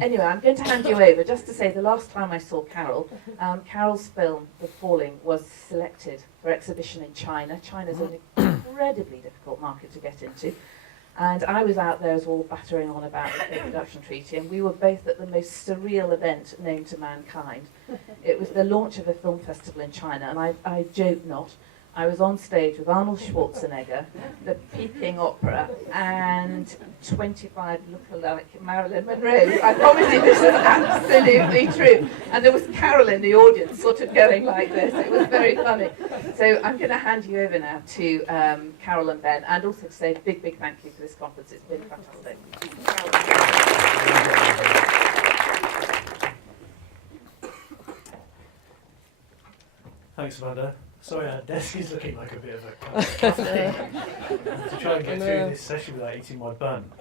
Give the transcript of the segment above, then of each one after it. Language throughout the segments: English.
Anyway, I'm going to hand you over just to say the last time I saw Carol, Carol's film, The Falling, was selected for exhibition in China. China's an incredibly difficult market to get into. And I was out there as well battering on about the co-production treaty, and we were both at the most surreal event known to mankind. It was the launch of a film festival in China, and I joke not, I was on stage with Arnold Schwarzenegger, the Peking Opera, and 25 look-alike Marilyn Monroe. I promise you this is absolutely true. And there was Carol in the audience sort of going like this. It was very funny. So I'm going to hand you over now to Carol and Ben, and also to say a big, big thank you for this conference. It's been fantastic. Thanks, Amanda. Sorry, our desk is looking like a bit of a cafe to try and get through this session without eating my bun.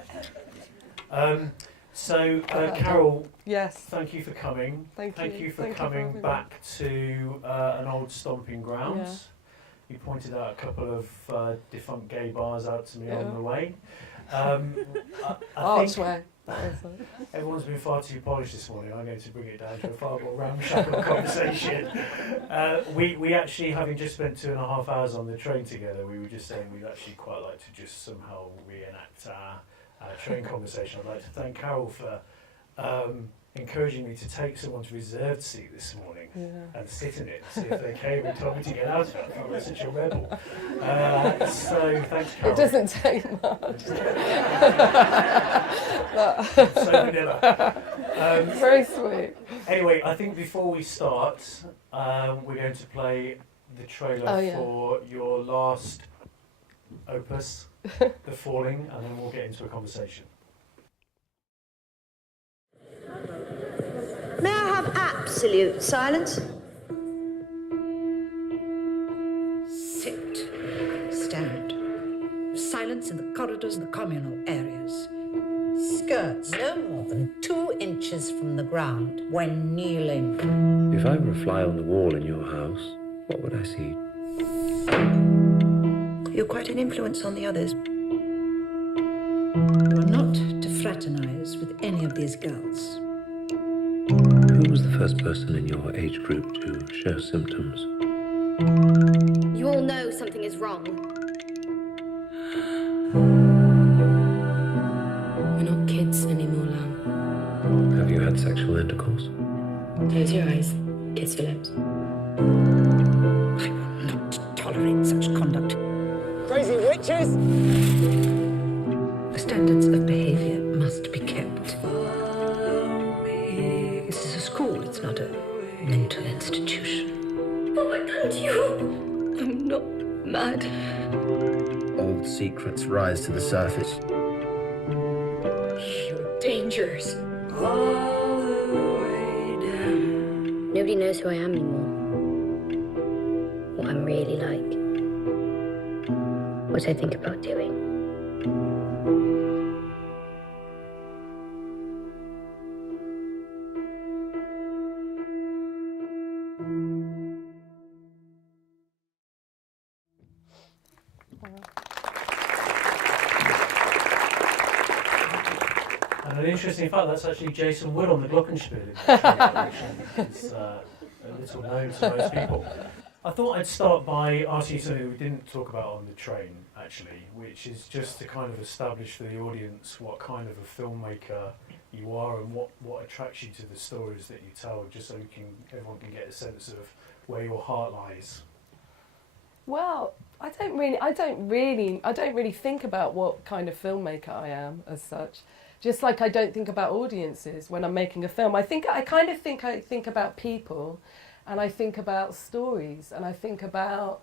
Carol, yes, thank you for coming. Thank you for coming back to an old stomping grounds. Yeah. You pointed out a couple of defunct gay bars out to me on the way. I think everyone's been far too polished this morning. I'm going to bring it down to a far more ramshackle conversation. We actually, having just spent 2.5 hours on the train together, we were just saying we'd actually quite like to just somehow reenact our train conversation. I'd like to thank Carol for encouraging me to take someone's reserved seat this morning and sit in it and see if they came and told me to get out of it. I was such a rebel. So thanks, Carol. It doesn't take much. So vanilla. Very sweet. Anyway, I think before we start, we're going to play the trailer for your last opus, The Falling, and then we'll get into a conversation. May I have absolute silence? Sit. Stand. Silence in the corridors and the communal areas. Skirts no more than 2 inches from the ground when kneeling. If I were a fly on the wall in your house, what would I see? You're quite an influence on the others. You are not to fraternise with any of these girls. Who was the first person in your age group to show symptoms? You all know something is wrong. We're not kids anymore, Lam. Have you had sexual intercourse? Close your eyes. Kiss your lips. I will not tolerate such conduct. Crazy witches! The standards of behaviour must be kept. This is a school, it's not a mental institution. What have I done to you? I'm not mad. Old secrets rise to the surface. You're dangerous. Nobody knows who I am anymore. What I'm really like. What I think about doing. And an interesting fact, that's actually Jason Wood on the Glockenspiel. It's a little known to most people. I thought I'd start by asking you something we didn't talk about on the train, actually, which is just to kind of establish for the audience what kind of a filmmaker you are and what attracts you to the stories that you tell, just so everyone can get a sense of where your heart lies. Well, I don't really think about what kind of filmmaker I am as such. Just like I don't think about audiences when I'm making a film. I think about people, and I think about stories, and I think about.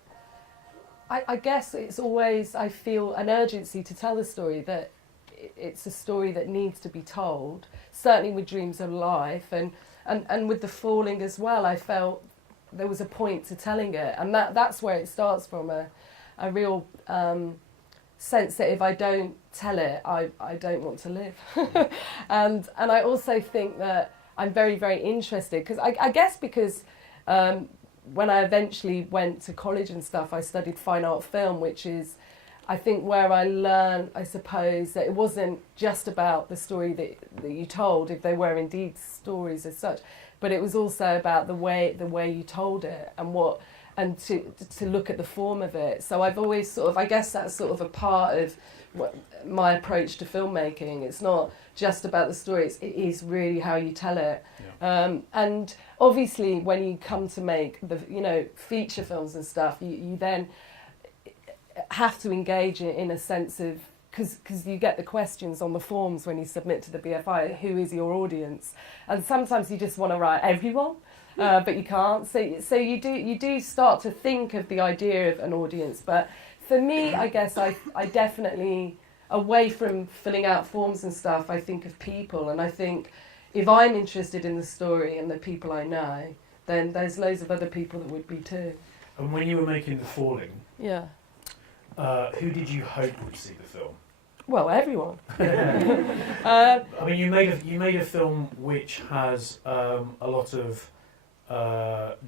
I guess it's always, I feel an urgency to tell a story, that it's a story that needs to be told. Certainly with Dreams of Life, and with The Falling as well. I felt there was a point to telling it, and that's where it starts from, a real sense that if I don't tell it, I don't want to live. and I also think that I'm very, very interested, because I guess because when I eventually went to college and stuff, I studied fine art film, which is I think where I learned, I suppose, that it wasn't just about the story that you told, if they were indeed stories as such, but it was also about the way you told it and to look at the form of it. So I've always sort of, I guess that's sort of a part of my approach to filmmaking. It's not just about the story, it is really how you tell it. Yeah. And obviously when you come to make the, feature films and stuff, you then have to engage in a sense of, because you get the questions on the forms when you submit to the BFI, who is your audience? And sometimes you just want to write everyone, but you can't. So you do start to think of the idea of an audience. But for me, I guess I definitely, away from filling out forms and stuff, I think of people. And I think if I'm interested in the story and the people I know, then there's loads of other people that would be too. And when you were making The Falling, yeah, who did you hope would see the film? Well, everyone. I mean, you made a film which has a lot of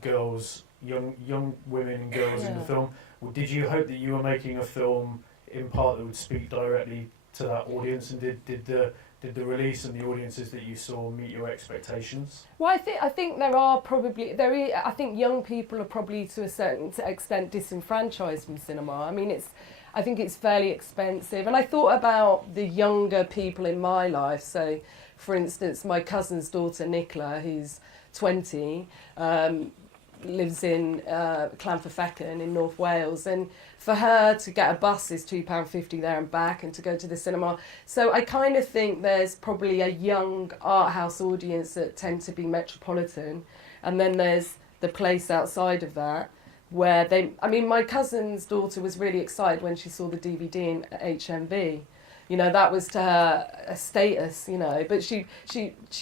girls, young women and girls in the film. Did you hope that you were making a film in part that would speak directly to that audience, and did the release and the audiences that you saw meet your expectations? Well, I think I think young people are probably to a certain extent disenfranchised from cinema. I mean, I think it's fairly expensive, and I thought about the younger people in my life. So, for instance, my cousin's daughter Nicola, who's 20, lives in Llanfyfechan in North Wales, and for her to get a bus is £2.50 there and back, and to go to the cinema. So I kind of think there's probably a young art house audience that tend to be metropolitan, and then there's the place outside of that where my cousin's daughter was really excited when she saw the DVD in HMV. That was to her a status, but she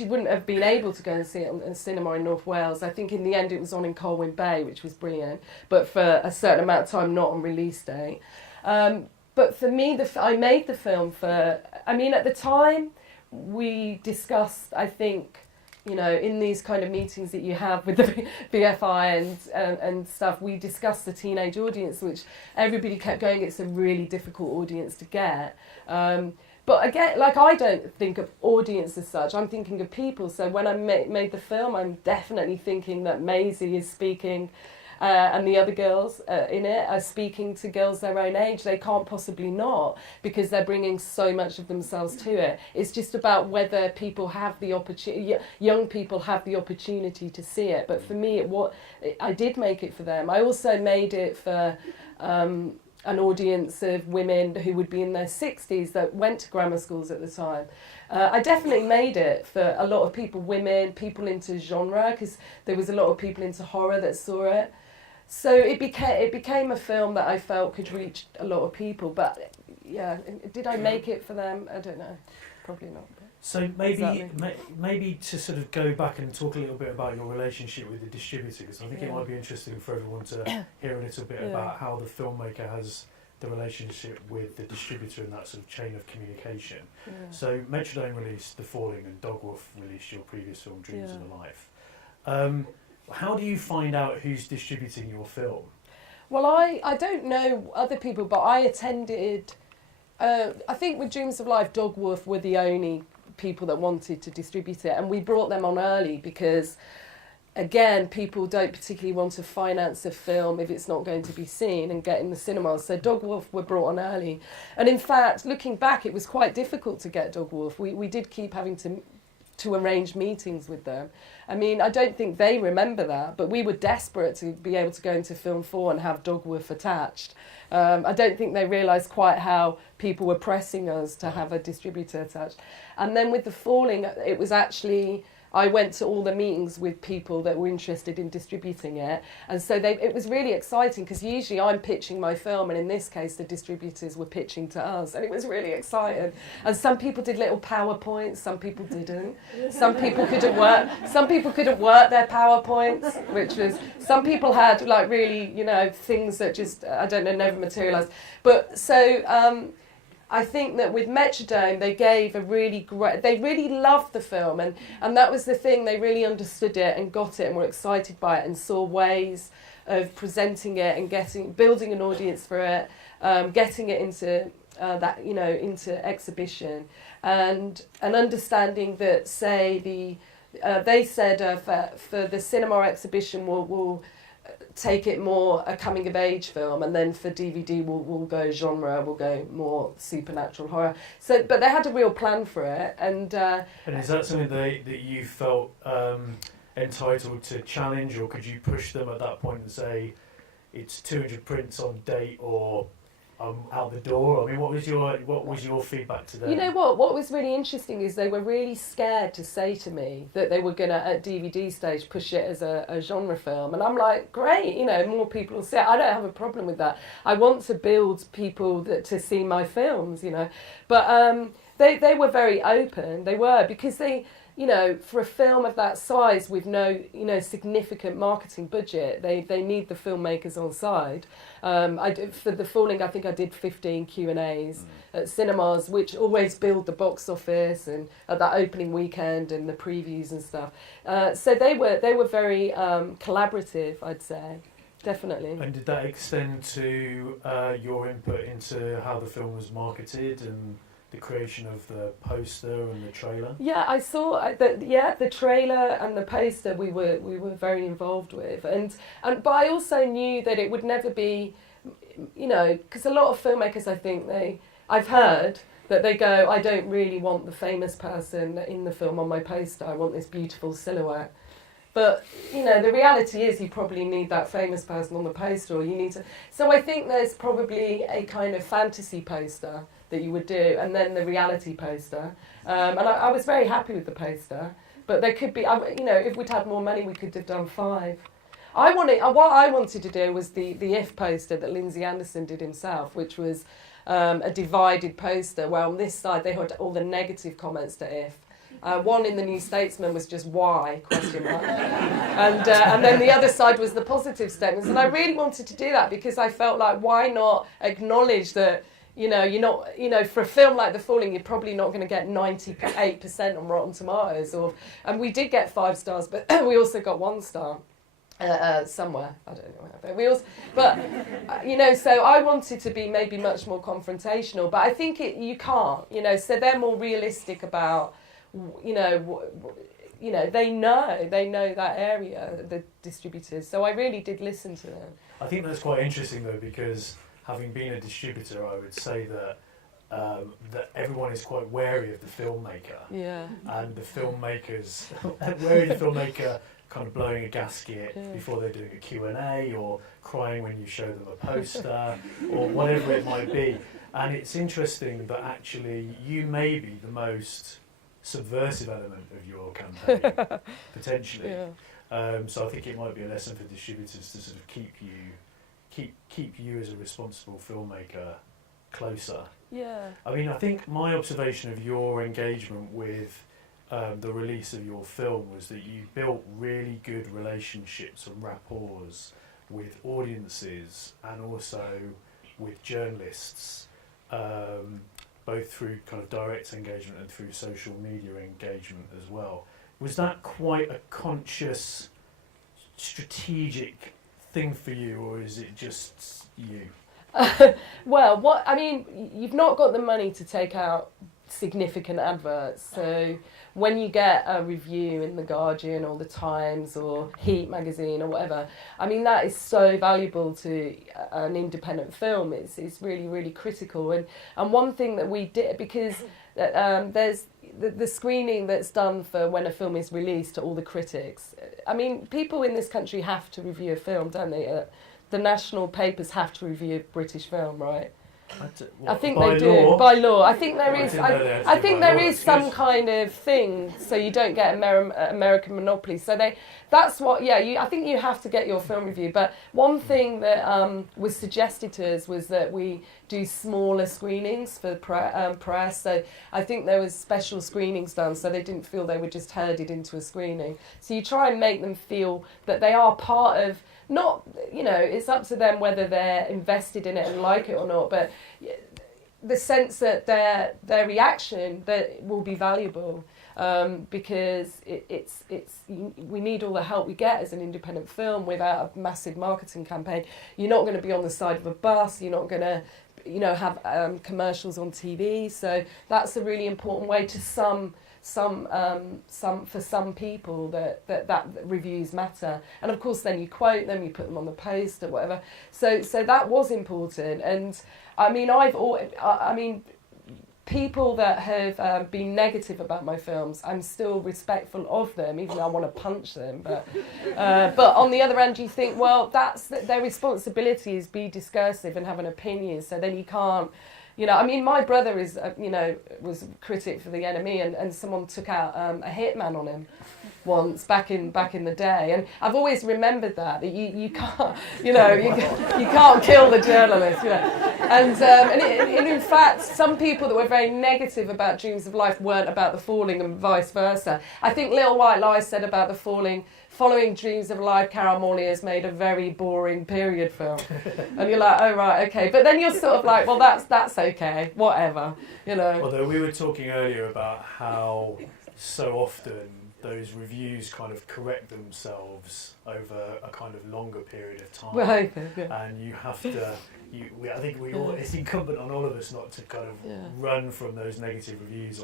wouldn't have been able to go and see it in cinema in North Wales. I think in the end it was on in Colwyn Bay, which was brilliant, but for a certain amount of time, not on release day. But for me, I made the film at the time, we discussed, I think, in these kind of meetings that you have with the BFI and stuff, we discussed the teenage audience, which everybody kept going, it's a really difficult audience to get. But again, I don't think of audience as such, I'm thinking of people. So when I made the film, I'm definitely thinking that Maisie is speaking, and the other girls in it are speaking to girls their own age. They can't possibly not, because they're bringing so much of themselves to it. It's just about whether people have the opportunity, young people have the opportunity to see it. But for me, I did make it for them. I also made it for an audience of women who would be in their 60s that went to grammar schools at the time. I definitely made it for a lot of people, women, people into genre, because there was a lot of people into horror that saw it. So it became a film that I felt could reach a lot of people. But yeah, did I make it for them? I don't know. Probably not. So maybe to sort of go back and talk a little bit about your relationship with the distributor, because I think it might be interesting for everyone to hear a little bit about how the filmmaker has the relationship with the distributor and that sort of chain of communication. Yeah. So Metrodome released The Falling and Dogwolf released your previous film Dreams of a Life. How do you find out who's distributing your film? Well, I don't know other people, but I attended, I think with Dreams of Life, Dogwolf were the only people that wanted to distribute it, and we brought them on early because, again, people don't particularly want to finance a film if it's not going to be seen and get in the cinemas. So Dogwolf were brought on early. And in fact, looking back, it was quite difficult to get Dogwolf. We did keep having to arrange meetings with them. I mean, I don't think they remember that, but we were desperate to be able to go into Film 4 and have Dogwolf attached. I don't think they realised quite how people were pressing us to have a distributor attached. And then with The Falling, it was actually, I went to all the meetings with people that were interested in distributing it. And so it was really exciting, because usually I'm pitching my film, and in this case the distributors were pitching to us, and it was really exciting. And some people did little PowerPoints, some people didn't. Some people couldn't work their PowerPoints, which was, some people had like really, things that just, I don't know, never materialised. But so I think that with Metrodome, they gave they really loved the film, and that was the thing, they really understood it and got it and were excited by it and saw ways of presenting it and building an audience for it, getting it into into exhibition, and understanding that, say, they said for the cinema exhibition we'll take it more a coming of age film, and then for DVD we'll go genre, we'll go more supernatural horror. So, but they had a real plan for it, and is that something that you felt entitled to challenge, or could you push them at that point and say it's 200 prints on date, or out the door? I mean, what was your feedback to them? You know what was really interesting is they were really scared to say to me that they were going to, at DVD stage, push it as a genre film. And I'm like, great, more people will see it. I don't have a problem with that. I want to build people to see my films, But they were very open. They were, because they... for a film of that size with no, significant marketing budget, they need the filmmakers on side. For The Falling, I think I did 15 Q&As at cinemas, which always build the box office, and at that opening weekend and the previews and stuff. So they were very collaborative, I'd say, definitely. And did that extend to your input into how the film was marketed and the creation of the poster and the trailer? Yeah, I saw that. Yeah, the trailer and the poster we were very involved with, and but I also knew that it would never be, because a lot of filmmakers, I think I've heard that they go, I don't really want the famous person in the film on my poster. I want this beautiful silhouette. But, the reality is you probably need that famous person on the poster, or you need to... So I think there's probably a kind of fantasy poster that you would do, and then the reality poster. And I was very happy with the poster, but there could be, if we'd had more money, we could have done 5. What I wanted to do was the If poster that Lindsay Anderson did himself, which was a divided poster, where on this side they had all the negative comments to If. One in the New Statesman was just why, ? And then the other side was the positive statements. And I really wanted to do that because I felt like, why not acknowledge that, you're not, for a film like The Falling, you're probably not going to get 98% on Rotten Tomatoes. And we did get 5 stars, but we also got 1 star. Somewhere, I don't know where, so I wanted to be maybe much more confrontational, but I think you can't, so they're more realistic about, they know that area, the distributors, so I really did listen to them. I think that's quite interesting though, because having been a distributor, I would say that everyone is quite wary of the filmmaker. Yeah. And the filmmakers, wary of the filmmaker kind of blowing a gasket before they're doing a Q&A, or crying when you show them a poster, or whatever it might be. And it's interesting that actually you may be the most subversive element of your campaign, potentially. Yeah. So I think it might be a lesson for distributors to sort of keep you as a responsible filmmaker closer. Yeah. I mean, I think my observation of your engagement with the release of your film was that you built really good relationships and rapports with audiences and also with journalists, both through kind of direct engagement and through social media engagement as well. Was that quite a conscious, strategic thing for you, or is it just you? Well, you've not got the money to take out significant adverts, so when you get a review in The Guardian or The Times or Heat magazine or whatever, that is so valuable to an independent film. It's really, really critical. And one thing that we did, because there's the screening that's done for when a film is released to all the critics. People in this country have to review a film, don't they? The national papers have to review a British film, right? I think they do by law. I think there is. I think there is some kind of thing, so you don't get American monopoly. So that's what. Yeah, I think you have to get your film review. But one thing that was suggested to us was that we do smaller screenings for press. So I think there was special screenings done, so they didn't feel they were just herded into a screening. So you try and make them feel that they are part of. Not, it's up to them whether they're invested in it and like it or not, but the sense that their reaction that will be valuable. because we need all the help we get as an independent film without a massive marketing campaign. You're not going to be on the side of a bus. You're not going to, have commercials on TV. So that's a really important way to for some people that reviews matter. And of course, then you quote them, you put them on the post or whatever. So that was important. And I mean, people that have been negative about my films, I'm still respectful of them, even though I want to punch them. But on the other hand, you think, well, that's their responsibility is be discursive and have an opinion. So then you can't, my brother is, was a critic for The Enemy, and someone took out a hitman on him once back in the day, and I've always remembered that you can't, you can't kill the journalist, and in fact, some people that were very negative about Dreams of Life weren't about The Falling, and vice versa. I think Little White Lies said about The Falling, following Dreams of Life, Carol Morley has made a very boring period film. And you're like, oh, right, okay. But then you're sort of like, well, that's okay, whatever, Although we were talking earlier about how so often those reviews kind of correct themselves over a kind of longer period of time. We're hoping, yeah. And you have to, I think it's incumbent on all of us not to kind of run from those negative reviews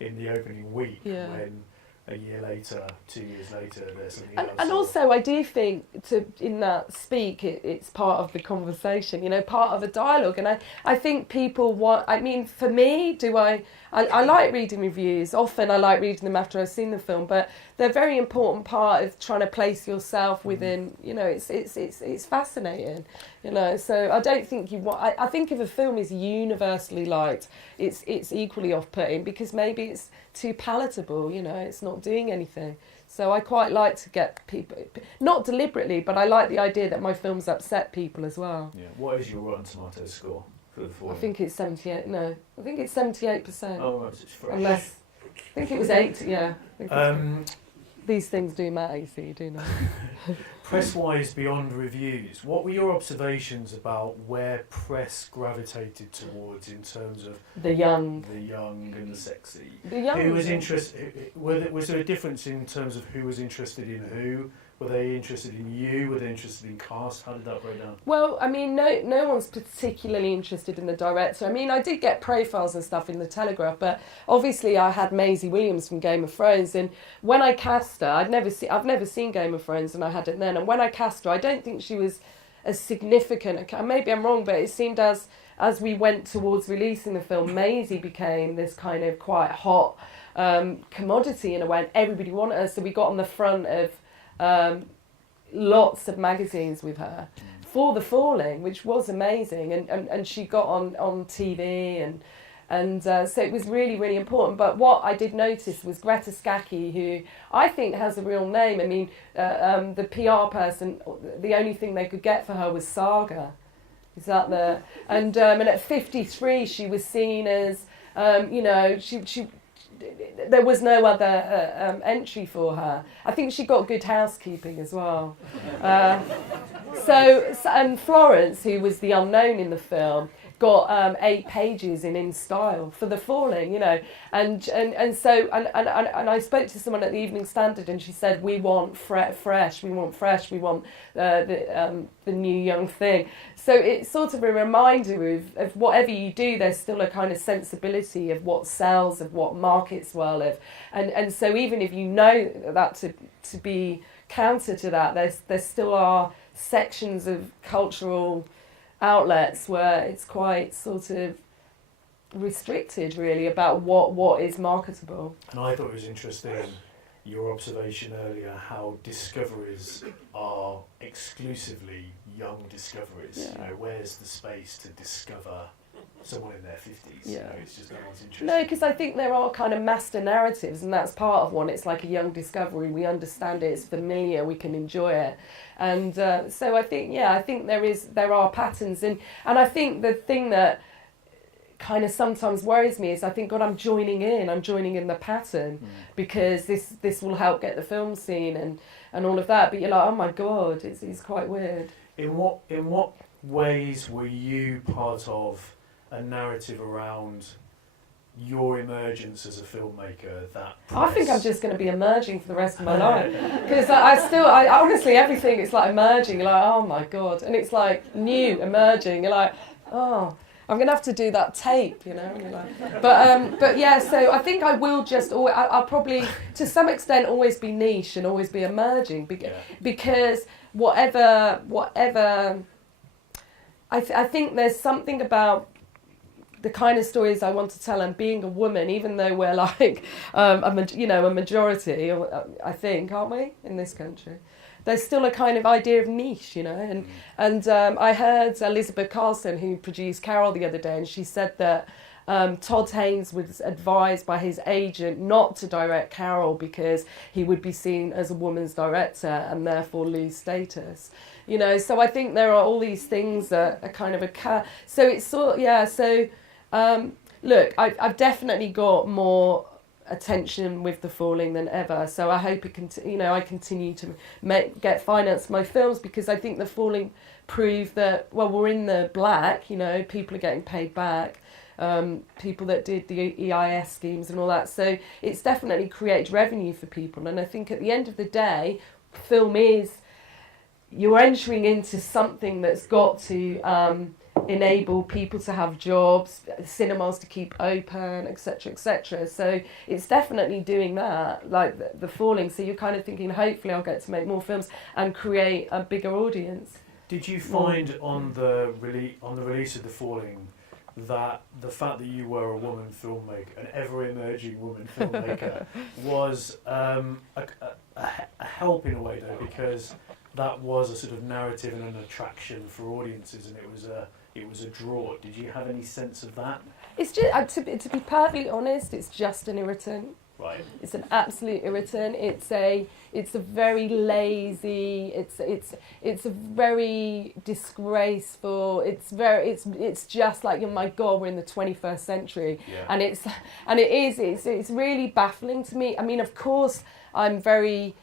in the opening week when a year later, 2 years later, there's something else. And also, I do think in that speak, it's part of the conversation, part of a dialogue. And I think people want, for me, I like reading reviews. Often I like reading them after I've seen the film, but they're a very important part of trying to place yourself within, it's fascinating, So I don't think you want, I think if a film is universally liked, it's equally off-putting because maybe it's too palatable, it's not doing anything. So I quite like to get people, not deliberately, but I like the idea that my films upset people as well. Yeah. What is your Rotten Tomatoes score for The Falling? I think it's 78. No, I think it's 78%. Oh, right, it's fresh. Unless I think it was 80. Yeah. These things do matter, you see, do not. Press-wise, beyond reviews, what were your observations about where press gravitated towards in terms of the young and the sexy? The young. Who was interested? Was there a difference in terms of who was interested in who? Were they interested in you? Were they interested in cast? How did that break down? Well, no one's particularly interested in the director. I did get profiles and stuff in the Telegraph, but obviously I had Maisie Williams from Game of Thrones, and when I cast her, I've never seen Game of Thrones, and I had it then. And when I cast her, I don't think she was as significant. Maybe I'm wrong, but it seemed as we went towards releasing the film, Maisie became this kind of quite hot commodity in a way, and everybody wanted her. So we got on the front of lots of magazines with her for The Falling, which was amazing, and she got on TV and so it was really, really important. But what I did notice was Greta Scacchi, who I think has a real name. The PR person, the only thing they could get for her was Saga. Is that the and at 53 she was seen as she there was no other entry for her. I think she got Good Housekeeping as well. And Florence, who was the unknown in the film, got 8 pages in style for The Falling, and so I spoke to someone at the Evening Standard, and she said, we want fresh, we want the new young thing. So it's sort of a reminder of whatever you do, there's still a kind of sensibility of what sells, of what markets well, and so even if you know that to be counter to that, there still are sections of cultural outlets where it's quite sort of restricted really about what is marketable. And I thought it was interesting your observation earlier how discoveries are exclusively young discoveries. Where's the space to discover someone in their 50s? It's just no one's interested. No, because I think there are kind of master narratives, and that's part of one. It's like a young discovery. We understand it, it's familiar, we can enjoy it. And so I think there are patterns, and I think the thing that kind of sometimes worries me is I think, God, I'm joining in the pattern because this will help get the film seen and all of that. But you're like, oh my God, it's quite weird. In what ways were you part of a narrative around your emergence as a filmmaker, that I think I'm press? just going to be emerging for the rest of my life, because I honestly, everything is like emerging. You're like, oh my god, and it's like new emerging. You're like, oh, I'm going to have to do that tape, you know. And you're like, but yeah. So I think I will just always. I'll probably, to some extent, always be niche and always be emerging, because whatever. I think there's something about the kind of stories I want to tell, and being a woman, even though we're like a majority, I think, aren't we, in this country? There's still a kind of idea of niche, you know. And I heard Elizabeth Carlson, who produced Carol, the other day, and she said that Todd Haynes was advised by his agent not to direct Carol because he would be seen as a woman's director and therefore lose status. You know, so I think there are all these things that are kind of so it's sort, yeah. So look, I've definitely got more attention with The Falling than ever. So I hope I continue to get finance for my films, because I think The Falling proved that, well, we're in the black. You know, people are getting paid back. People that did the EIS schemes and all that. So it's definitely created revenue for people. And I think at the end of the day, film is, you're entering into something that's got to enable people to have jobs, cinemas to keep open, etc., etc. So it's definitely doing that, like the Falling. So you're kind of thinking, hopefully I'll get to make more films and create a bigger audience. Did you find on the release of The Falling that the fact that you were a woman filmmaker, an ever-emerging woman filmmaker, was a help in a way, though, because that was a sort of narrative and an attraction for audiences, and it was a draw. Did you have any sense of that? It's just, to be perfectly honest, it's just an irritant. Right. It's an absolute irritant. It's a very lazy. It's a very disgraceful. It's just like, oh my God, we're in the 21st century, and it's really baffling to me. I mean, of course, I'm very.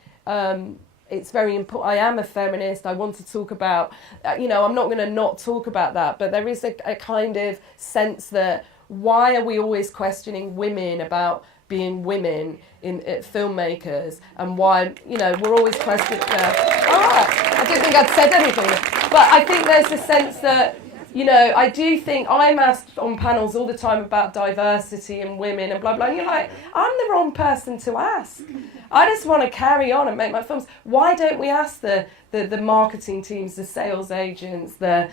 It's very important. I am a feminist. I want to talk about, I'm not going to not talk about that, but there is a kind of sense that, why are we always questioning women about being women in filmmakers, and why, we're always questioning. I didn't think I'd said anything, but I think there's a sense that, I do think I'm asked on panels all the time about diversity and women and blah, blah. And you're like, I'm the wrong person to ask. I just want to carry on and make my films. Why don't we ask the marketing teams, the sales agents, the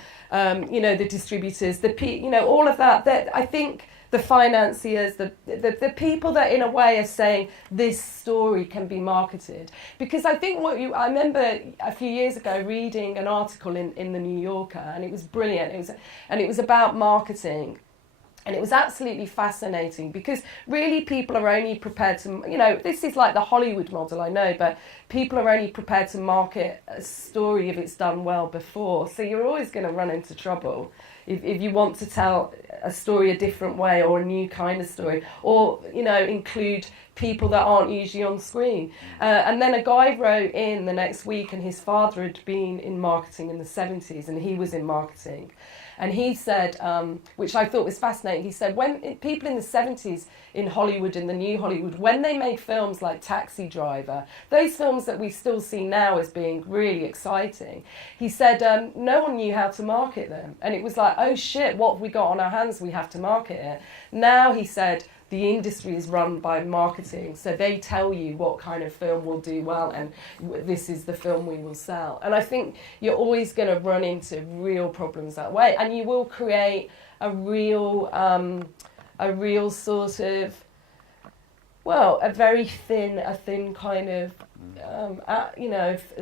distributors, all of that? That I think the financiers, the people that in a way are saying this story can be marketed. Because I think I remember a few years ago reading an article in the New Yorker, and it was brilliant. It was about marketing. And it was absolutely fascinating, because really people are only prepared to, this is like the Hollywood model, I know, but people are only prepared to market a story if it's done well before. So you're always going to run into trouble if you want to tell a story a different way, or a new kind of story, or, include people that aren't usually on screen. And then a guy wrote in the next week, and his father had been in marketing in the 70s, and he was in marketing. And he said, which I thought was fascinating, he said, when people in the 70s in Hollywood, in the new Hollywood, when they made films like Taxi Driver, those films that we still see now as being really exciting, he said, no one knew how to market them. And it was like, oh shit, what have we got on our hands? We have to market it. Now, he said, the industry is run by marketing, so they tell you what kind of film will do well, and this is the film we will sell. And I think you're always going to run into real problems that way, and you will create a real sort of, a very thin kind of,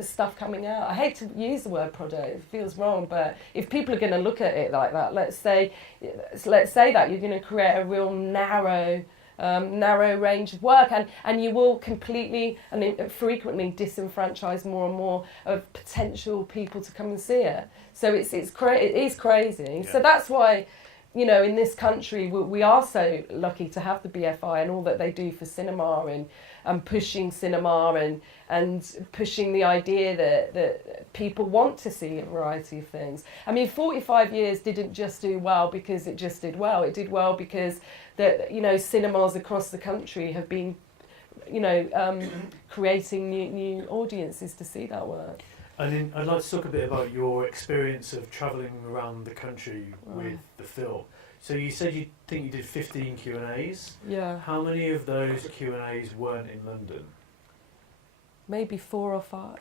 stuff coming out. I hate to use the word product; it feels wrong. But if people are going to look at it like that, let's say that you're going to create a real narrow range of work, and you will completely and frequently disenfranchise more and more of potential people to come and see it. So it is crazy. Yeah. So that's why you know, in this country, we are so lucky to have the BFI and all that they do for cinema and pushing cinema and pushing the idea that people want to see a variety of things. I mean, 45 years didn't just do well because it just did well. It did well because that, you know, cinemas across the country have been, you know, creating new audiences to see that work. And I'd like to talk a bit about your experience of travelling around the country with the film. So you said you think you did 15 Q&As. Yeah. How many of those Q&As weren't in London? Maybe 4 or 5.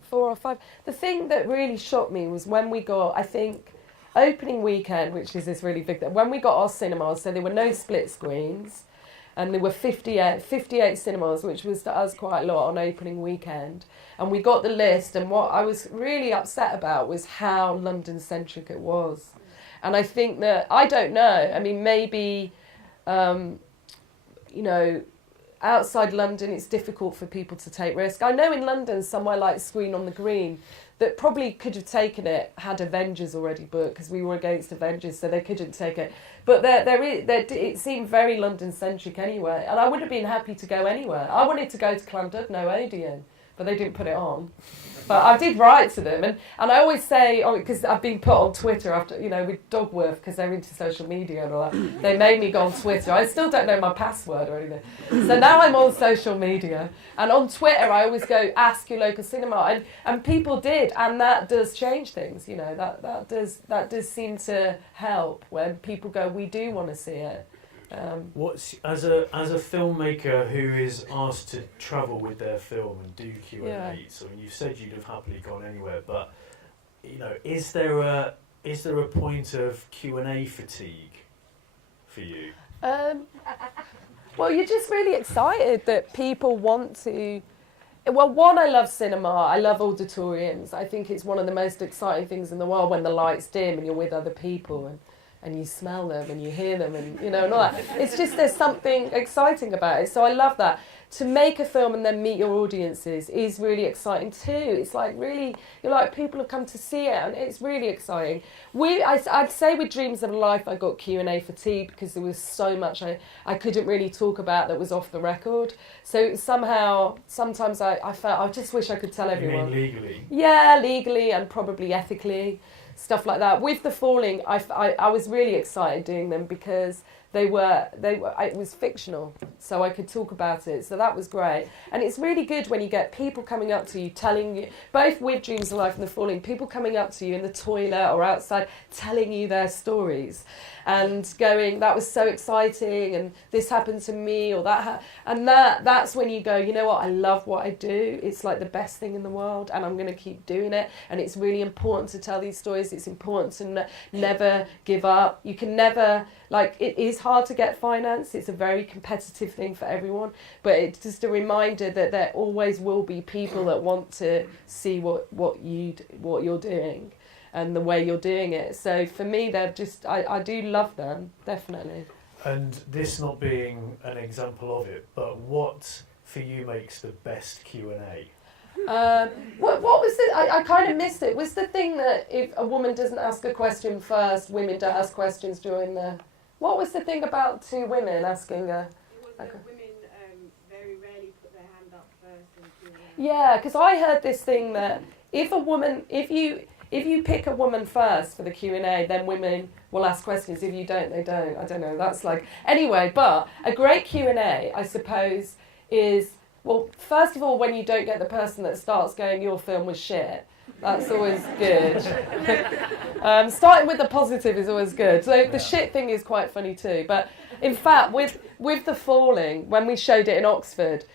4 or 5. The thing that really shocked me was when we got, I think, opening weekend, which is this really big thing, when we got our cinemas, so there were no split screens, and there were 58 cinemas, which was to us quite a lot on opening weekend. And we got the list, and what I was really upset about was how London-centric it was. And I think that, I don't know, I mean, maybe, you know, outside London it's difficult for people to take risk. I know in London, somewhere like Screen on the Green, that probably could have taken it, had Avengers already booked, because we were against Avengers, so they couldn't take it. But it seemed very London-centric anyway, and I would have been happy to go anywhere. I wanted to go to Llandudno, Odeon, but they didn't put it on. But I did write to them, and I always say, because I've been put on Twitter after, you know, with Dogworth, because they're into social media and all that, they made me go on Twitter. I still don't know my password or anything. So now I'm on social media, and on Twitter I always go, ask your local cinema, and people did, and that does change things, you know, that does seem to help when people go, we do want to see it. What's as a filmmaker who is asked to travel with their film and do Q&As? Yeah. I mean, you said you'd have happily gone anywhere, but you know, is there a point of Q&A fatigue for you? Well, you're just really excited that people want to. Well, one, I love cinema. I love auditoriums. I think it's one of the most exciting things in the world when the lights dim and you're with other people and you smell them and you hear them and, you know, and all that. It's just there's something exciting about it. So I love that. To make a film and then meet your audiences is really exciting too. It's like really, you're like, people have come to see it and it's really exciting. I'd say with Dreams of a Life I got Q&A fatigue because there was so much I couldn't really talk about that was off the record. So somehow, sometimes I felt, I just wish I could tell everyone. You mean legally? Yeah, legally and probably ethically. Stuff like that. With The Falling, I was really excited doing them because it was fictional, so I could talk about it. So that was great. And it's really good when you get people coming up to you, telling you, both with Dreams of Life and The Falling, people coming up to you in the toilet or outside, telling you their stories and going, that was so exciting, and this happened to me, or that's when you go, you know what, I love what I do. It's like the best thing in the world, and I'm going to keep doing it. And it's really important to tell these stories. It's important to never give up. You can never, like, it is hard to get finance. It's a very competitive thing for everyone, but it's just a reminder that there always will be people that want to see what you're doing and the way you're doing it. So for me, they're just, I do love them, definitely. And this not being an example of it, but what for you makes the best Q&A? What was it? I kind of missed it. Was the thing that if a woman doesn't ask a question first, women don't ask questions during the... What was the thing about two women asking a... It was that women very rarely put their hand up first. And yeah, because I heard this thing that if you pick a woman first for the Q&A, then women will ask questions. If you don't, they don't. I don't know. That's like... Anyway, but a great Q&A, I suppose, is... Well, first of all, when you don't get the person that starts going, your film was shit, that's always good. Starting with the positive is always good. So the shit thing is quite funny too. But in fact, with The Falling, when we showed it in Oxford,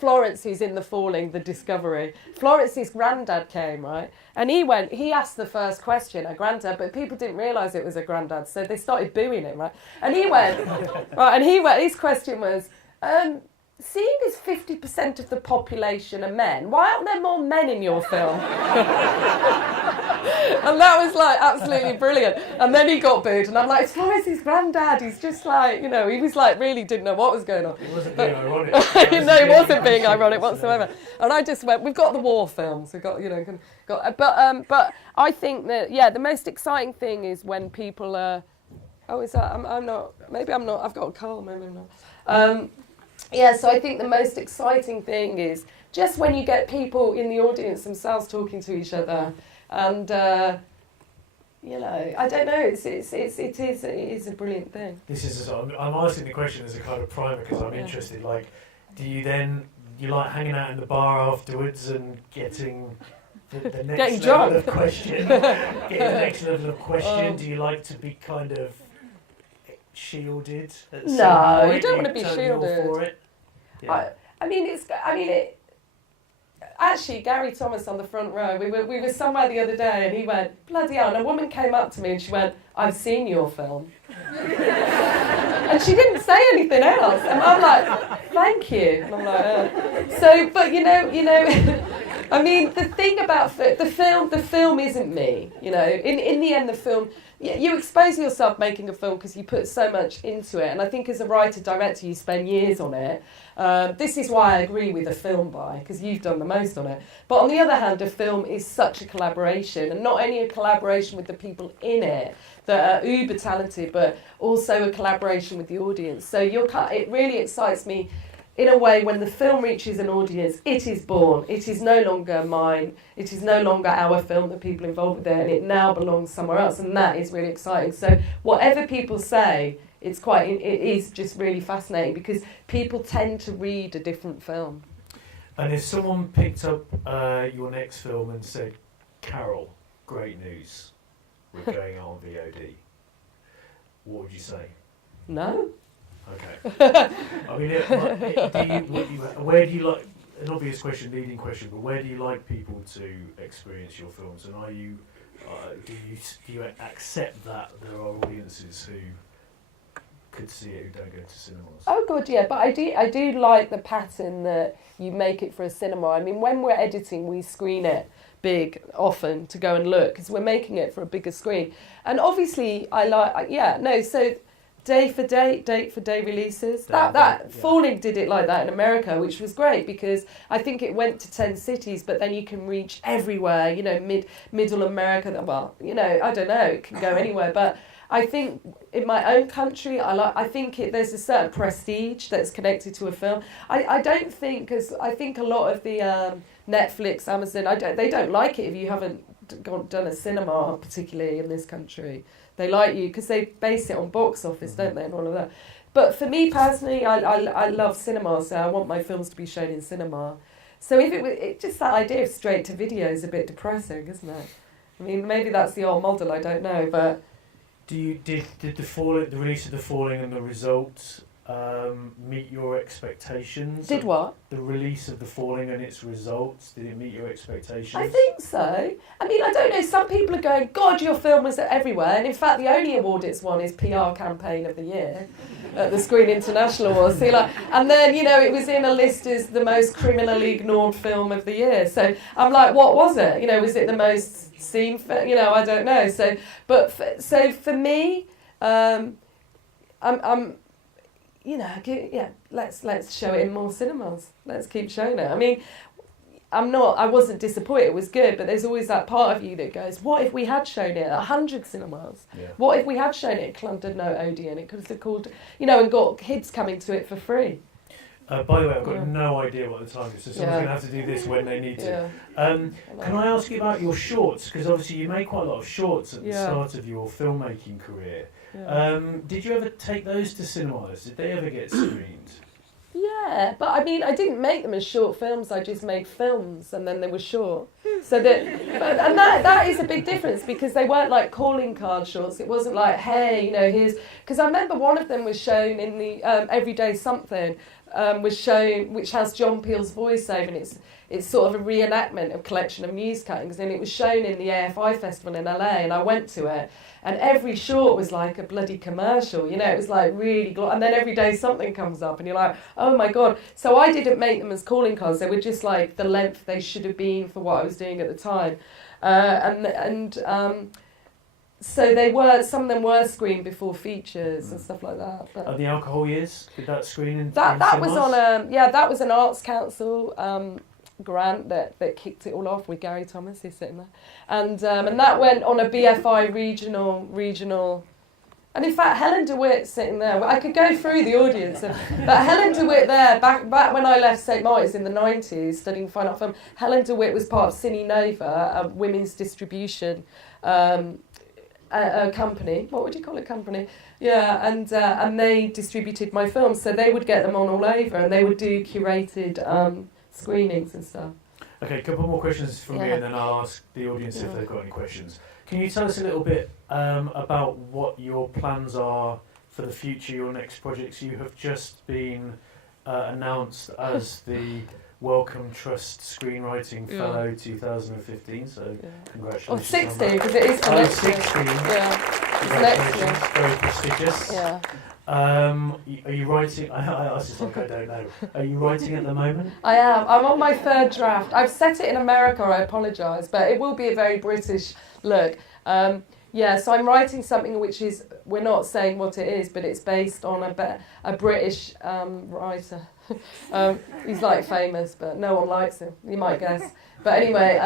Florence, who's in The Falling, The Discovery, Florence's granddad came, right? And he asked the first question, a granddad, but people didn't realise it was a granddad, so they started booing him, right? And he went, his question was, seeing as 50% of the population are men, why aren't there more men in your film? And that was like absolutely brilliant. And then he got booed, and I'm like, it's Florence's granddad. He's just like, you know, he was like really didn't know what was going on. It wasn't being ironic. No, it wasn't being ironic whatsoever. And I just went, we've got the war films, we've got, you know, but I think that, yeah, the most exciting thing is when people are Oh, is that? I'm not. Maybe I'm not. I've got a cold. Maybe I'm not. Yeah. So I think the most exciting thing is just when you get people in the audience themselves talking to each other, and you know, I don't know. It is a brilliant thing. This is I'm asking the question as a kind of primer because I'm interested. Like, do you like hanging out in the bar afterwards and getting the next level of question? Getting the next level of question. Do you like to be kind of shielded? At some point? You don't want to be shielded. For it? Yeah. Actually, Gary Thomas on the front row, we were somewhere the other day and he went, bloody hell, and a woman came up to me and she went, I've seen your film. And she didn't say anything else. And I'm like, thank you. And I'm like, So, but you know, I mean, the thing about the film isn't me, you know. In the end, the film, you expose yourself making a film because you put so much into it. And I think as a writer-director, you spend years on it. This is why I agree with a film buy, because you've done the most on it. But on the other hand, a film is such a collaboration, and not only a collaboration with the people in it that are uber talented, but also a collaboration with the audience. So it really excites me in a way when the film reaches an audience, it is born. It is no longer mine. It is no longer our film, the people involved with it, and it now belongs somewhere else, and that is really exciting. So whatever people say, it is just really fascinating because people tend to read a different film. And if someone picked up your next film and said, Carol, great news, we're going on VOD, what would you say? No. Okay. I mean, where do you like, an obvious question, leading question, but where do you like people to experience your films? And do you accept that there are audiences who could see it who don't go to cinemas? Oh God, yeah, but I do like the pattern that you make it for a cinema. I mean, when we're editing, we screen it big often to go and look because we're making it for a bigger screen. And obviously, so date for day releases. Falling did it like that in America, which was great because I think it went to 10 cities, but then you can reach everywhere. You know, middle America. Well, you know, I don't know, it can go anywhere, but I think in my own country, there's a certain prestige that's connected to a film. I don't think, because I think a lot of the Netflix, Amazon, they don't like it if you haven't done a cinema, particularly in this country. They like you because they base it on box office, don't they, and all of that. But for me personally, I love cinema, so I want my films to be shown in cinema. So if it just that idea of straight to video is a bit depressing, isn't it? I mean, maybe that's the old model, I don't know, but. Did the release of The Falling and the results meet your expectations? Did what? The release of The Falling and its results, did it meet your expectations? I think so. I mean, I don't know, some people are going, God, your film was everywhere, and in fact the only award it's won is PR Campaign of the Year at the Screen International Awards. So and then, you know, it was in a list as the most criminally ignored film of the year. So I'm like, what was it? You know, was it the most seen film? You know, I don't know. So for me, I'm you know, let's show it in more cinemas. Let's keep showing it. I mean, I wasn't disappointed, it was good, but there's always that part of you that goes, what if we had shown it at 100 cinemas? Yeah. What if we had shown it at London Odeon? It could have called, you know, and got kids coming to it for free. By the way, I've got no idea what the time is, so someone's going to have to do this when they need to. Can I ask you about your shorts? Because obviously you made quite a lot of shorts at the start of your filmmaking career. Yeah. Did you ever take those to cinemas? Did they ever get screened? Yeah, but I mean, I didn't make them as short films. I just made films, and then they were short. So that is a big difference because they weren't like calling card shorts. It wasn't like, hey, you know, here's because I remember one of them was shown in the Everyday Something was shown, which has John Peel's voiceover, and it's sort of a reenactment of collection of news cuttings, and it was shown in the AFI festival in LA, and I went to it. And every short was like a bloody commercial, you know, it was like really, and then every day something comes up and you're like, oh my God. So I didn't make them as calling cards, they were just like the length they should have been for what I was doing at the time. So they were, some of them were screened before features and stuff like that. But and the Alcohol Years, did that screen in that was on that was an Arts Council grant that kicked it all off with Gary Thomas, who's sitting there, and that went on a BFI regional And in fact, Helen DeWitt sitting there, well, I could go through the audience, but Helen DeWitt there, back when I left St Martin's in the 90s studying fine art film, Helen DeWitt was part of Cine Nova, a women's distribution a company. What would you call it, company? Yeah, and they distributed my films, so they would get them on all over, and they would do curated screenings and stuff. Okay, a couple more questions from me, and then I'll ask the audience if they've got any questions. Can you tell us a little bit about what your plans are for the future, your next projects? You have just been announced as the Wellcome Trust Screenwriting Fellow 2015, so congratulations. Oh, 16, because it is for next 16. Yeah. Congratulations, very prestigious. Yeah. Are you writing? I asked this like I don't know. Are you writing at the moment? I am. I'm on my 3rd draft. I've set it in America, I apologise, but it will be a very British look. So I'm writing something which is, we're not saying what it is, but it's based on a British writer. He's like famous, but no one likes him, you might guess. But anyway,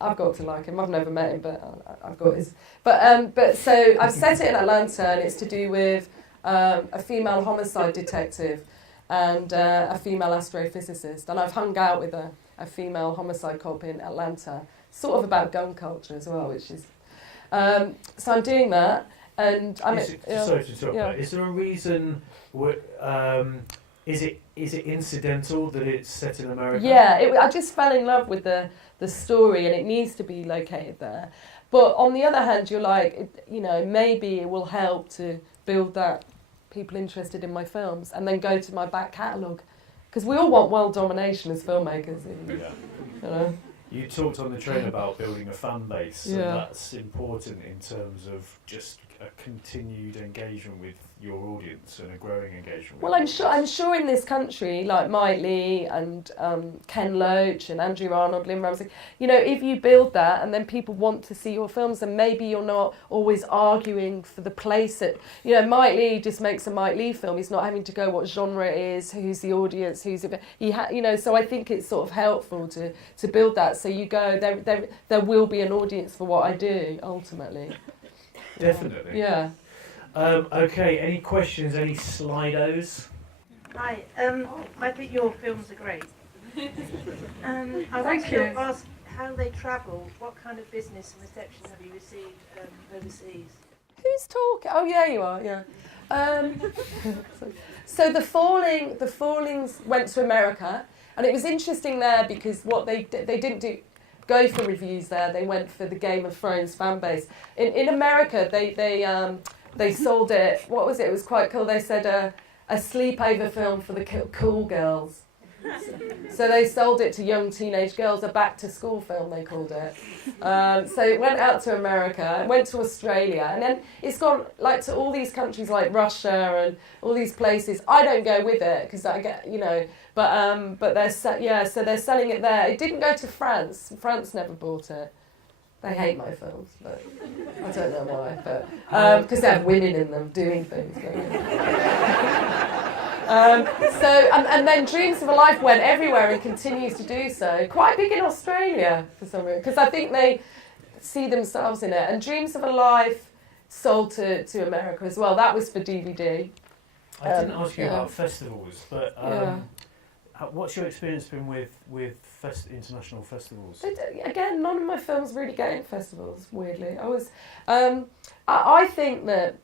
I've got to like him. I've never met him, but I've got his. But so I've set it in Atlanta, and it's to do with a female homicide detective and a female astrophysicist. And I've hung out with a female homicide cop in Atlanta, sort of about gun culture as well, which is. So I'm doing that, and I'm. Sorry to interrupt. Yeah. Is there a reason? Is it incidental that it's set in America? Yeah, I just fell in love with the story, and it needs to be located there. But on the other hand, you're like, maybe it will help to build that people interested in my films, and then go to my back catalogue, because we all want world domination as filmmakers. You talked on the train about building a fan base, and that's important in terms of just a continued engagement with your audience and a growing engagement. Well, I'm sure in this country, like Mike Leigh and Ken Loach and Andrew Arnold, Lynn Ramsey, if you build that and then people want to see your films, and maybe you're not always arguing for the place at, Mike Leigh just makes a Mike Leigh film. He's not having to go what genre it is, who's the audience, so I think it's sort of helpful to build that. So you go, there will be an audience for what I do ultimately. Definitely. Yeah. Okay, any questions, any Slidos? Hi, I think your films are great. I want to ask how they travel, what kind of business and reception have you received overseas? Who's talking? Oh, yeah, you are, yeah. So the Fallings went to America, and it was interesting there because what they didn't go for reviews there. They went for the Game of Thrones fan base. In America, they sold it. What was it? It was quite cool. They said a sleepover film for the cool girls. So they sold it to young teenage girls. A back-to-school film, they called it. So it went out to America. It went to Australia, and then it's gone like to all these countries like Russia and all these places. I don't go with it because I get, but they're so they're selling it there. It didn't go to France. France never bought it. They hate my films, but I don't know why. But because they have women in them doing things. And then Dreams of a Life went everywhere and continues to do so. Quite big in Australia for some reason, because I think they see themselves in it. And Dreams of a Life sold to America as well. That was for DVD. I didn't ask you about festivals, but what's your experience been with international festivals? Again, none of my films really get in festivals. Weirdly, I think that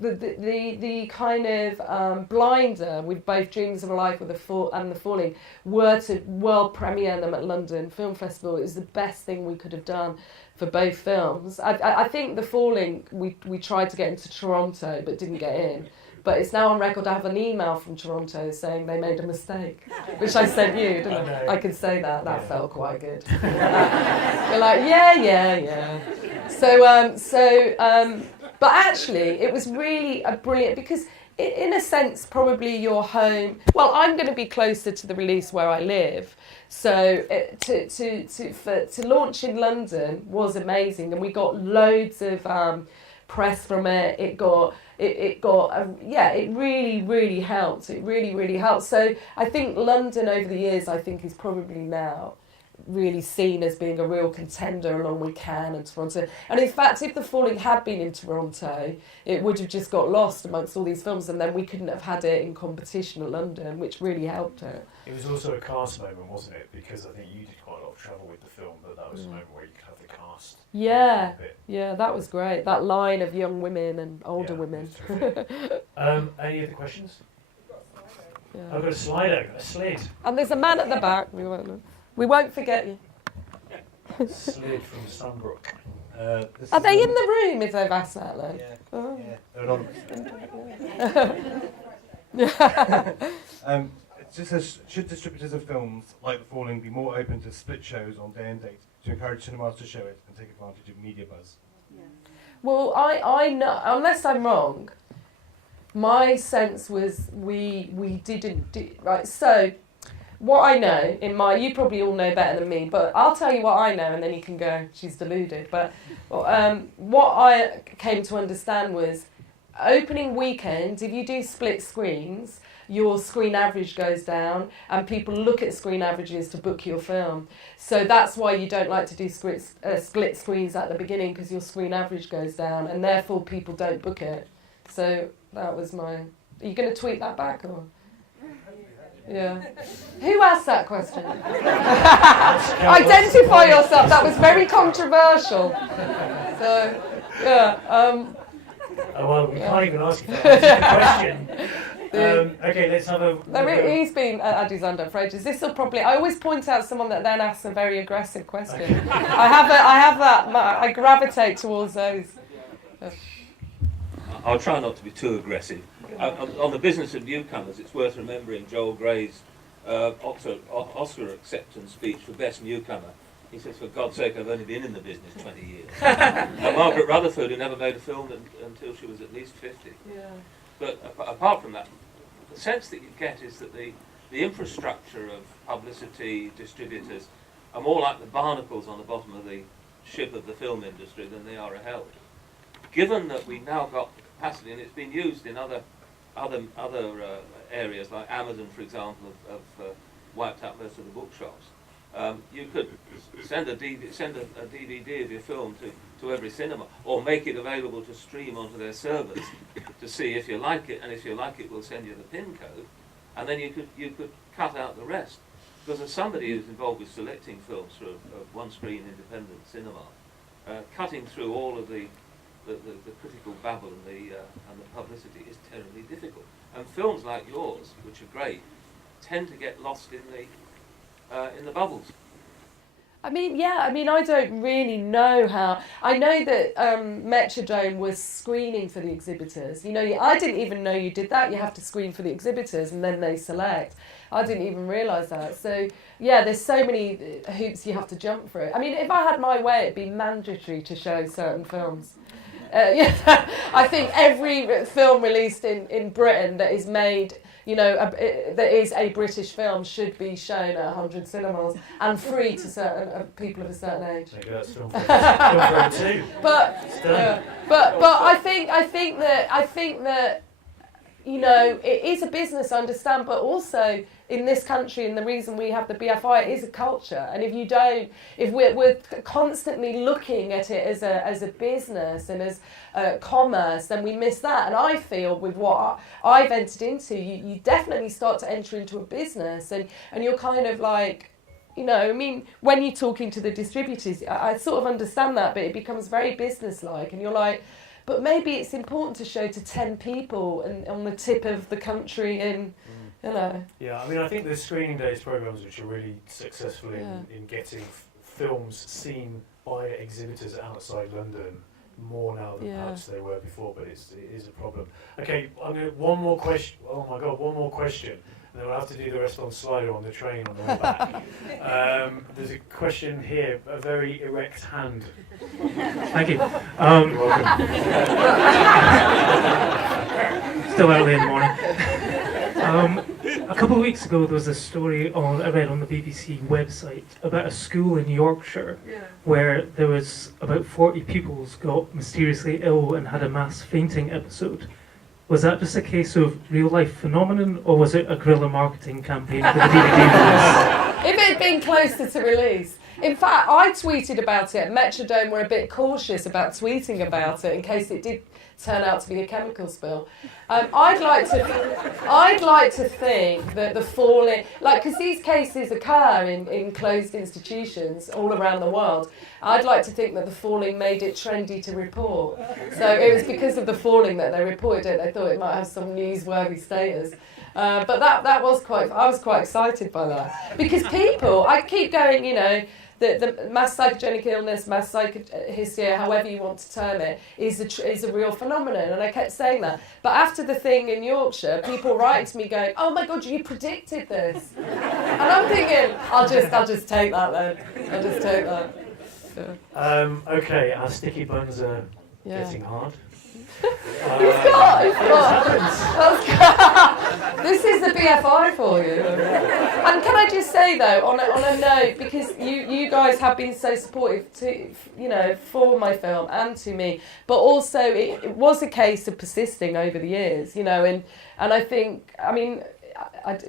the kind of blinder with both Dreams of a Life and The Falling were to world premiere them at London Film Festival. It was the best thing we could have done for both films. I think The Falling we tried to get into Toronto but didn't get in. But it's now on record. I have an email from Toronto saying they made a mistake, which I sent you, didn't I? I can say that. That felt quite good. You're like, yeah. But actually, it was really a brilliant, because in a sense, probably your home. Well, I'm going to be closer to the release where I live, so to launch in London was amazing, and we got loads of press from it. It really helped. It really helped. So I think London over the years, I think, is probably now really seen as being a real contender along with Cannes and Toronto. And in fact, if The Falling had been in Toronto, it would have just got lost amongst all these films, and then we couldn't have had it in competition at London, which really helped it. It was also a cast moment, wasn't it? Because I think you did quite a lot of travel with the film, but that was a moment where you could have the cast. Yeah, yeah, that was great. That line of young women and older women. Any other questions? Yeah. I've got a Slido, a slid. And there's a man at the back. We won't forget you. Slid from Sunbrook. Are they in the room if they've asked that, though? Yeah. Oh. Yeah, they're anonymous. It just says, should distributors of films like The Falling be more open to split shows on day and date to encourage cinemas to show it and take advantage of media buzz? Yeah. Well, I know, unless I'm wrong, my sense was we didn't do, right, so what I know, you probably all know better than me, but I'll tell you what I know and then you can go, she's deluded. But what I came to understand was opening weekends, if you do split screens, your screen average goes down and people look at screen averages to book your film. So that's why you don't like to do split screens at the beginning, because your screen average goes down and therefore people don't book it. So that was my... Are you going to tweet that back or...? Yeah. Who asked that question? Identify yourself. That was very controversial. So, yeah. Well, we can't even ask you that. Question. Okay, let's have a... He's been at his under for ages. This will probably... I always point out someone that then asks a very aggressive question. Okay. I have that. I gravitate towards those. I'll try not to be too aggressive. On the business of newcomers, it's worth remembering Joel Gray's Oscar acceptance speech for Best Newcomer. He says, for God's sake, I've only been in the business 20 years. And Margaret Rutherford, who never made a film until she was at least 50. Yeah. But apart from that, the sense that you get is that the infrastructure of publicity, distributors, are more like the barnacles on the bottom of the ship of the film industry than they are a help. Given that we've now got the capacity, and it's been used in other areas, like Amazon, for example, have wiped out most of the bookshops. You could send a DVD of your film to every cinema, or make it available to stream onto their servers to see if you like it, and if you like it, we'll send you the PIN code, and then you could cut out the rest. Because as somebody who's involved with selecting films for a one-screen independent cinema, cutting through all of the critical babble and the publicity is terribly difficult. And films like yours, which are great, tend to get lost in the bubbles. I mean, I don't really know how. I know that Metrodome was screening for the exhibitors. I didn't even know you did that. You have to screen for the exhibitors and then they select. I didn't even realise that. So, yeah, there's so many hoops you have to jump through. I mean, if I had my way, it'd be mandatory to show certain films. I think every film released in Britain that is made, that is a British film should be shown at 100 cinemas and free to certain people of a certain age. Maybe that's film for too. But I think that it is a business, I understand, but also in this country, and the reason we have the BFI, it is a culture. And if we're constantly looking at it as a business and as commerce, then we miss that. And I feel with what I've entered into, you definitely start to enter into a business, and you're kind of like, when you're talking to the distributors, I sort of understand that, but it becomes very business-like, and you're like, but maybe it's important to show to 10 people and on the tip of the country and, Yeah, I mean, I think the screening days programs, which are really successful in getting films seen by exhibitors outside London more now than perhaps they were before, but it is a problem. Okay, one more question. Oh my God, one more question. And then we'll have to do the rest on Slido on the train on the way back. There's a question here, a very erect hand. Thank you. You're welcome. Still early in the morning. A couple of weeks ago, there was a story I read on the BBC website about a school in Yorkshire where there was about 40 pupils got mysteriously ill and had a mass fainting episode. was that just a case of real life phenomenon, or was it a guerrilla marketing campaign for the DVD release? If it had been closer to release. In fact, I tweeted about it. Metrodome were a bit cautious about tweeting about it in case it did turn out to be a chemical spill. I'd like to think that the falling, like, because these cases occur in closed institutions all around the world. I'd like to think that the falling made it trendy to report. So it was because of the falling that they reported it. They thought it might have some newsworthy status. But that was I was quite excited by that. Because people, I keep going, you know, the mass psychogenic illness, mass hysteria, however you want to term it, is a real phenomenon, and I kept saying that. But after the thing in Yorkshire, people write to me going, "Oh my God, you predicted this," and I'm thinking, I'll just take that then. I'll just take that. Yeah. Okay, our sticky buns are getting hard. He's got. This is the BFI for you. And can I just say though, on a note, because you guys have been so supportive to, you know, for my film and to me, but also it was a case of persisting over the years, you know, and I think, I mean,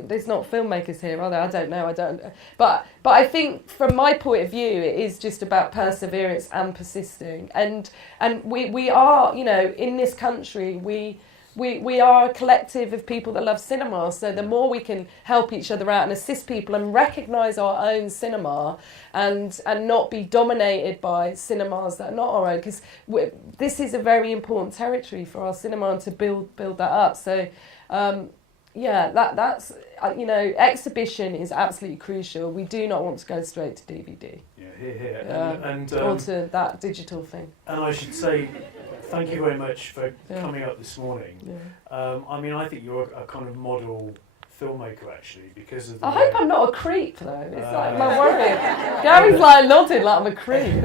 there's not filmmakers here, are there? I don't know. But I think from my point of view, it is just about perseverance and persisting. And we are, you know, in this country, we are a collective of people that love cinema. So the more we can help each other out and assist people and recognise our own cinema and not be dominated by cinemas that are not our own, because this is a very important territory for our cinema and to build that up. So. Yeah, that's you know, exhibition is absolutely crucial. We do not want to go straight to DVD. Yeah, here. And or to that digital thing. And I should say, thank you very much for coming up this morning. Yeah. I mean, I think you're a kind of model filmmaker actually, because of the I hope I'm not a creep though. It's like my worry. Gary's like nodding like I'm a creep.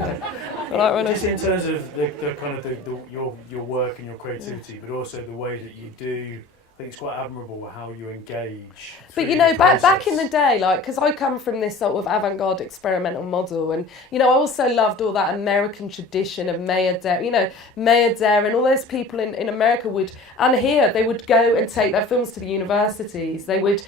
Just in terms of the kind of your work and your creativity, but also the way that you do. I think it's quite admirable how you engage. But you know, back in the day, like, because I come from this sort of avant-garde experimental model, and you know, I also loved all that American tradition of Maya Dare, you know, Maya Dare, and all those people in America they would go and take their films to the universities. They would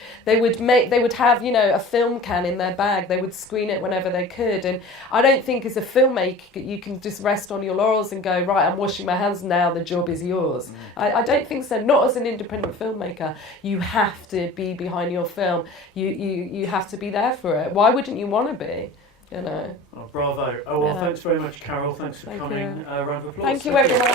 have, you know, a film can in their bag. They would screen it whenever they could. And I don't think as a filmmaker you can just rest on your laurels and go, right, I'm washing my hands now. The job is yours. I don't think so. Not as an independent filmmaker. You have to be behind your film. You have to be there for it. Why wouldn't you want to be? You know. Oh, bravo. Oh well, thanks very much, Carol. Thanks for coming. Round of applause. Thank you, everyone.